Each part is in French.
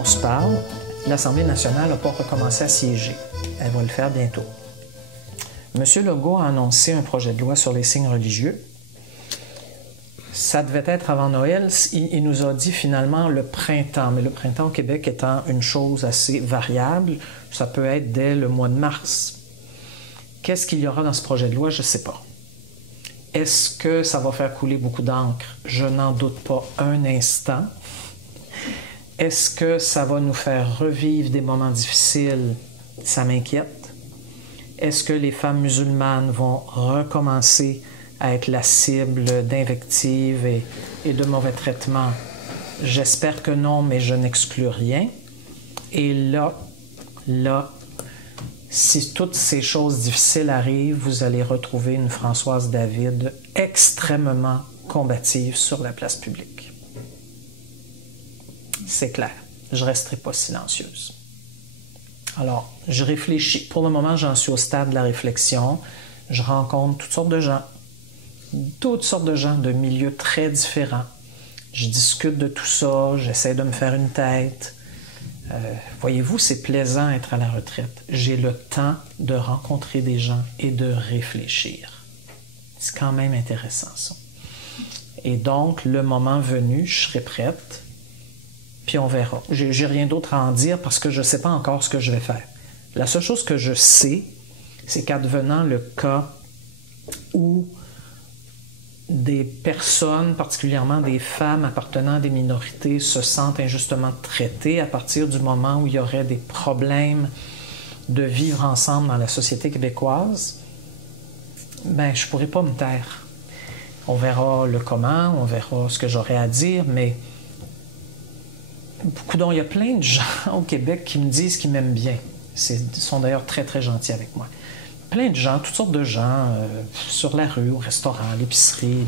on se parle, l'Assemblée nationale n'a pas recommencé à siéger. Elle va le faire bientôt. M. Legault a annoncé un projet de loi sur les signes religieux. Ça devait être avant Noël. Il nous a dit finalement le printemps. Mais le printemps au Québec étant une chose assez variable, ça peut être dès le mois de mars. Qu'est-ce qu'il y aura dans ce projet de loi? Je ne sais pas. Est-ce que ça va faire couler beaucoup d'encre? Je n'en doute pas un instant. Est-ce que ça va nous faire revivre des moments difficiles? Ça m'inquiète. Est-ce que les femmes musulmanes vont recommencer à être la cible d'invectives et de mauvais traitements? J'espère que non, mais je n'exclus rien. Et là, si toutes ces choses difficiles arrivent, vous allez retrouver une Françoise David extrêmement combative sur la place publique. C'est clair. Je ne resterai pas silencieuse. Alors, je réfléchis. Pour le moment, j'en suis au stade de la réflexion. Je rencontre toutes sortes de gens de milieux très différents. Je discute de tout ça, j'essaie de me faire une tête. Voyez-vous, c'est plaisant être à la retraite. J'ai le temps de rencontrer des gens et de réfléchir. C'est quand même intéressant, ça. Et donc, le moment venu, je serai prête, puis on verra. J'ai rien d'autre à en dire parce que je ne sais pas encore ce que je vais faire. La seule chose que je sais, c'est qu'advenant le cas où des personnes, particulièrement des femmes appartenant à des minorités, se sentent injustement traitées à partir du moment où il y aurait des problèmes de vivre ensemble dans la société québécoise, ben, je ne pourrais pas me taire. On verra le comment, on verra ce que j'aurai à dire, mais il y a plein de gens au Québec qui me disent qu'ils m'aiment bien. Ils sont d'ailleurs très, très gentils avec moi. Plein de gens, toutes sortes de gens, sur la rue, au restaurant, à l'épicerie.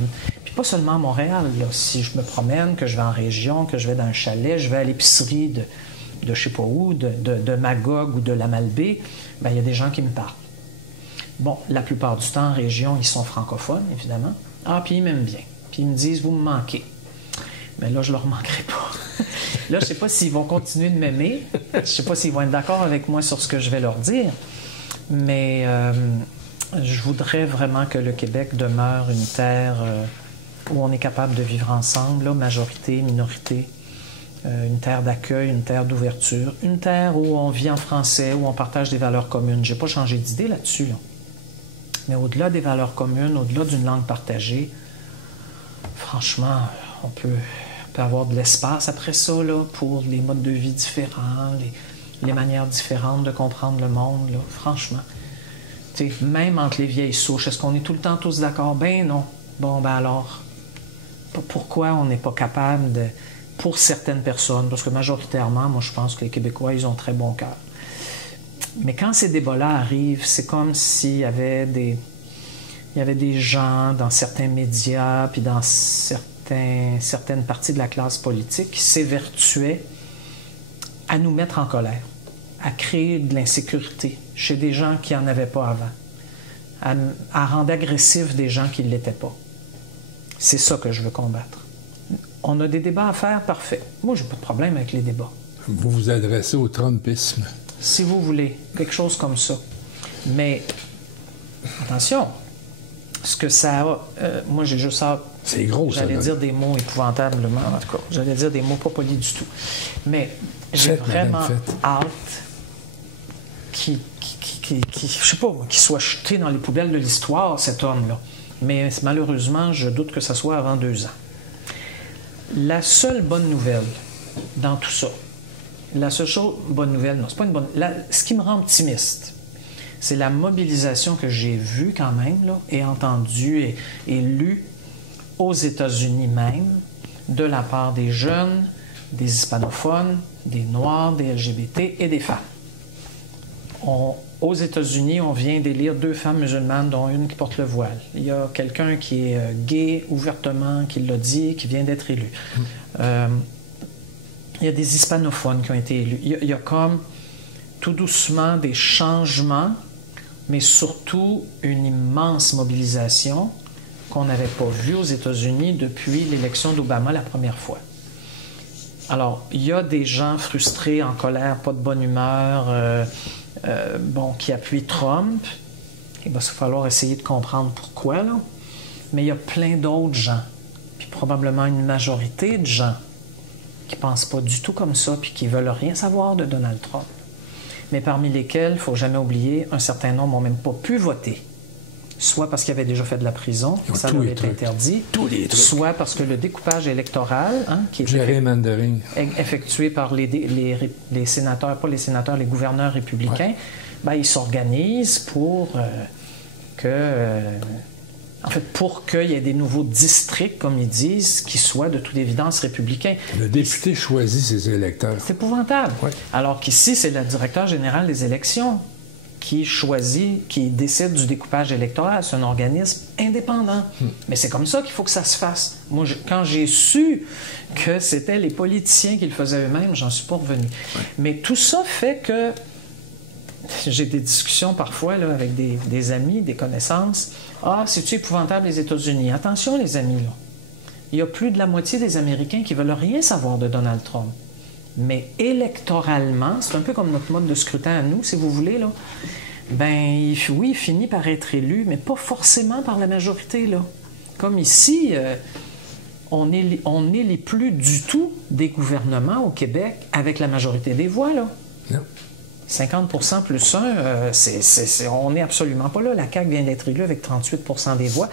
Puis pas seulement à Montréal. Là. Si je me promène, que je vais en région, que je vais dans un chalet, je vais à l'épicerie de je ne sais pas où, de Magog ou de la Malbaie, ben, il y a des gens qui me parlent. Bon, la plupart du temps, en région, ils sont francophones, évidemment. Ah, puis ils m'aiment bien. Puis ils me disent, vous me manquez. Mais là, je ne leur manquerai pas. Là, je ne sais pas s'ils vont continuer de m'aimer. Je ne sais pas s'ils vont être d'accord avec moi sur ce que je vais leur dire. Mais je voudrais vraiment que le Québec demeure une terre où on est capable de vivre ensemble, là, majorité, minorité, une terre d'accueil, une terre d'ouverture, une terre où on vit en français, où on partage des valeurs communes. Je n'ai pas changé d'idée là-dessus. Là. Mais au-delà des valeurs communes, au-delà d'une langue partagée, franchement, on peut avoir de l'espace après ça là, pour les modes de vie différents, les manières différentes de comprendre le monde, là, franchement. T'sais, même entre les vieilles souches, est-ce qu'on est tout le temps tous d'accord? Ben non. Bon, ben alors, pourquoi on n'est pas capable de... Pour certaines personnes, parce que majoritairement, moi, je pense que les Québécois, ils ont très bon cœur. Mais quand ces débats-là arrivent, c'est comme s'il y avait des gens dans certains médias, puis dans certaines parties de la classe politique qui s'évertuaient à nous mettre en colère, à créer de l'insécurité chez des gens qui n'en avaient pas avant, à rendre agressifs des gens qui ne l'étaient pas. C'est ça que je veux combattre. On a des débats à faire, parfait. Moi, j'ai pas de problème avec les débats. Vous vous adressez au trumpisme. Si vous voulez, quelque chose comme ça. Mais, attention, ce que ça a... moi, j'ai juste ça... C'est gros, ça. J'allais dire des mots épouvantablement, en tout cas. J'allais dire des mots pas polis du tout. Mais j'ai vraiment hâte je sais pas, qu'il soit jeté dans les poubelles de l'histoire, cet homme-là. Mais malheureusement, je doute que ça soit avant 2 ans. La seule bonne nouvelle dans tout ça, bonne nouvelle, non, c'est pas une bonne... ce qui me rend optimiste, c'est la mobilisation que j'ai vue quand même, là, et entendue et lue aux États-Unis même, de la part des jeunes, des hispanophones, des Noirs, des LGBT et des femmes. Aux États-Unis, on vient d'élire 2 femmes musulmanes, dont une qui porte le voile. Il y a quelqu'un qui est gay ouvertement, qui l'a dit, qui vient d'être élu. Il y a des hispanophones qui ont été élus. Il y a comme tout doucement des changements, mais surtout une immense mobilisation qu'on n'avait pas vue aux États-Unis depuis l'élection d'Obama la première fois. Alors, il y a des gens frustrés, en colère, pas de bonne humeur, qui appuient Trump. Il va falloir essayer de comprendre pourquoi, là. Mais il y a plein d'autres gens, puis probablement une majorité de gens qui ne pensent pas du tout comme ça, puis qui ne veulent rien savoir de Donald Trump. Mais parmi lesquels, il ne faut jamais oublier, un certain nombre n'ont même pas pu voter. Soit parce qu'ils avaient déjà fait de la prison, ça leur est interdit, soit parce que le découpage électoral, qui est effectué par les sénateurs, pas les sénateurs, les gouverneurs républicains, ils s'organisent pour pour qu'il y ait des nouveaux districts, comme ils disent, qui soient de toute évidence républicains. Le député choisit ses électeurs. C'est épouvantable. Oui. Alors qu'ici, c'est le directeur général des élections qui choisit, qui décide du découpage électoral. C'est un organisme indépendant. Mais c'est comme ça qu'il faut que ça se fasse. Moi, quand j'ai su que c'était les politiciens qui le faisaient eux-mêmes, j'en suis pas revenu. Oui. Mais tout ça fait que j'ai des discussions parfois là, avec des amis, des connaissances. Ah, c'est-tu épouvantable les États-Unis? Attention, les amis, là. Il y a plus de la moitié des Américains qui ne veulent rien savoir de Donald Trump. Mais électoralement, c'est un peu comme notre mode de scrutin à nous, si vous voulez, là. Oui, il finit par être élu, mais pas forcément par la majorité, là. Comme ici, on n'élit plus du tout des gouvernements au Québec avec la majorité des voix, là. Non. 50% plus 1, on n'est absolument pas là. La CAQ vient d'être élue avec 38% des voix.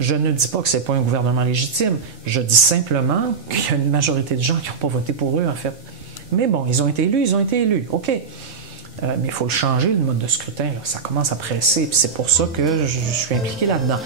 Je ne dis pas que ce n'est pas un gouvernement légitime. Je dis simplement qu'il y a une majorité de gens qui n'ont pas voté pour eux, en fait. Mais bon, ils ont été élus. OK. Mais il faut le changer, le mode de scrutin. Là. Ça commence à presser. Puis c'est pour ça que je suis impliqué là-dedans.